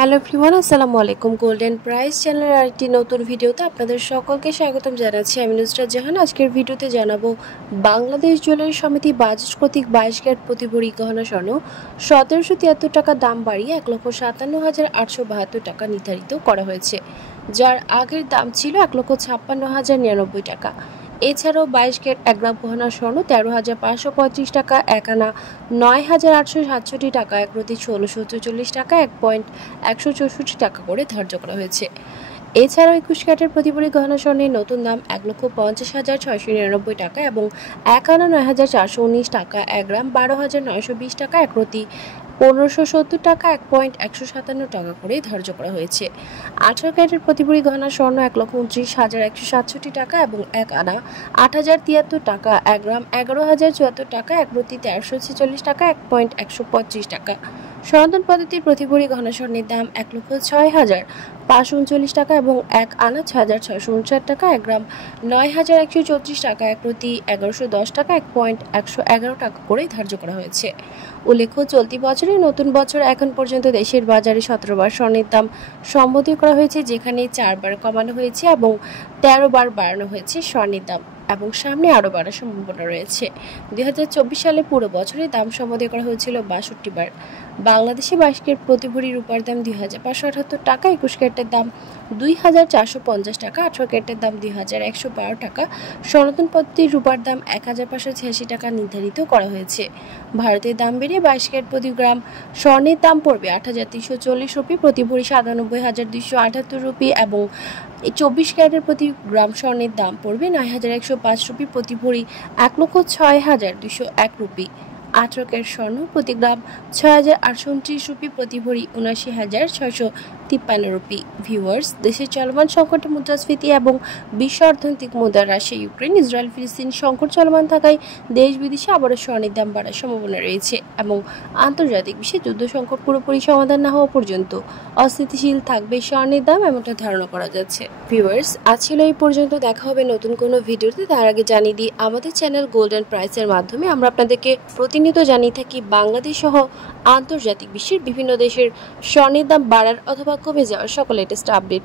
Hello everyone, আসসালামু আলাইকুম। Golden price চ্যানেলের আরেকটি নতুন ভিডিওতে আপনাদের সকলকে স্বাগতম জানাচ্ছি। আমি নুসরাত জাহান। আজকের ভিডিওতে জানাবো বাংলাদেশ জুয়েলারি সমিতি বাজাজ কর্তৃক 22 ক্যারেট প্রতি ভরি গহনা স্বর্ণ 1773 টাকা দাম বাড়িয়ে 1,57,872 টাকা নির্ধারিত করা হয়েছে, যার আগের দাম ছিল 1,56,099 টাকা। এছাড়াও 22 ক্যারেট 1 গ্রাম গহনা স্বর্ণ 13,535 টাকা, 1 আনা 9,867 টাকা, 1 প্রতি 1,644 টাকা, 1.164 টাকা করে ধার্য করা হয়েছে। এছাড়াও 21 ক্যারেটের প্রতি ভরি গহনা স্বর্ণের নতুন দাম 1,50,699 টাকা এবং 1 আনা 9,419 টাকা, 1 গ্রাম 12,920 টাকা, 1 প্রতি 1,570 টাকা, 1.157 টাকা করে ধার্য করা হয়েছে। 18 ক্যারেটের প্রতি ভরি গহনা স্বর্ণ 1,29,167 টাকা এবং 1 আনা 8,073 টাকা, 1 গ্রাম 11,074 টাকা, 1 প্রতি 1,346 টাকা, 1.125 টাকা। সনাতন পদ্ধতির প্রতি ভরি গহনা স্বর্ণের দাম 1,06,539 টাকা এবং 1 আনা 6,659 টাকা, 1 গ্রাম 9,134 টাকা, 1 প্রতি 1,110 টাকা, 1.111 টাকা করে ধার্য করা হয়েছে। উল্লেখ্য, চলতি বছরে নতুন বছর এখন পর্যন্ত দেশের বাজারে 17 বার স্বর্ণের দাম সম্বোধন করা হয়েছে, যেখানে 4 বার কমানো হয়েছে এবং 13 বার বাড়ানো হয়েছে স্বর্ণের দাম, এবং সামনে আরও বাড়ার সম্ভাবনা রয়েছে। 2024 সালে পুরো বছরে দাম সম্বোধন করা হয়েছিল 62 বার। বাংলাদেশে 22 ক্যারেট প্রতি ভরি রূপার দাম 2,578 টাকা, 21 ক্যারেটের দাম 2,450 টাকা, 18 ক্যারেটের দাম 2,112 টাকা, সনাতন পদ্ধতির রূপার দাম 1,586 টাকা নির্ধারিত করা হয়েছে। ভারতের দাম বেড়ে 22 ক্যারেট প্রতি গ্রাম স্বর্ণের দাম পড়বে 8,340 রুপি, প্রতি ভরি 97,278 রুপি এবং 24 ক্যারেটের প্রতি গ্রাম স্বর্ণের দাম পড়বে 9,105 রুপি, প্রতি ভরি 1,06,201 রুপি। 18 ক্যারেট স্বর্ণ প্রতি গ্রাম 6,829 রুপি, প্রতি ভরি 79,653 রুপি। ভিউয়ার্স, দেশের চলমান সংকটে মুদ্রাস্ফীতি এবং বিশ্ব অর্থনৈতিক মুদ্রা হ্রাসে ইউক্রেন, ইসরায়েল, ফিলিস্তিন সংকট চলমান থাকায় দেশ বিদেশে আবারও স্বর্ণের দাম বাড়ার সম্ভাবনা রয়েছে এবং আন্তর্জাতিক বিশ্বে যুদ্ধ সংকট পুরোপুরি সমাধান না হওয়া পর্যন্ত অস্থিতিশীল থাকবে স্বর্ণের দাম, এমনটা ধারণা করা যাচ্ছে। ভিউয়ার্স, আজ ছিল এই পর্যন্ত। দেখা হবে নতুন কোনো ভিডিওতে। তার আগে জানিয়ে দিই, আমাদের চ্যানেল গোল্ডেন প্রাইসের মাধ্যমে আমরা আপনাদেরকে প্রতিনিয়ত জানিয়ে থাকি বাংলাদেশ সহ আন্তর্জাতিক বিশ্বের বিভিন্ন দেশের স্বর্ণের দাম বাড়ার অথবা কমে যাওয়ার সকল লেটেস্ট আপডেট।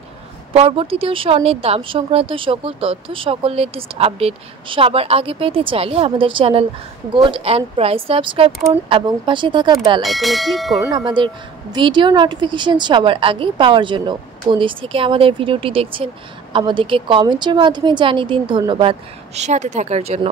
পরবর্তীতেও স্বর্ণের দাম সংক্রান্ত সকল তথ্য, সকল লেটেস্ট আপডেট সবার আগে পেতে চাইলে আমাদের channel gold and price subscribe করুন এবং পাশে থাকা বেল আইকনে ক্লিক করুন আমাদের ভিডিও নোটিফিকেশন সবার আগে পাওয়ার জন্য। কোন দেশ থেকে আমাদের ভিডিওটি দেখছেন আমাদেরকে কমেন্টের মাধ্যমে জানিয়ে দিন। ধন্যবাদ সাথে থাকার জন্য।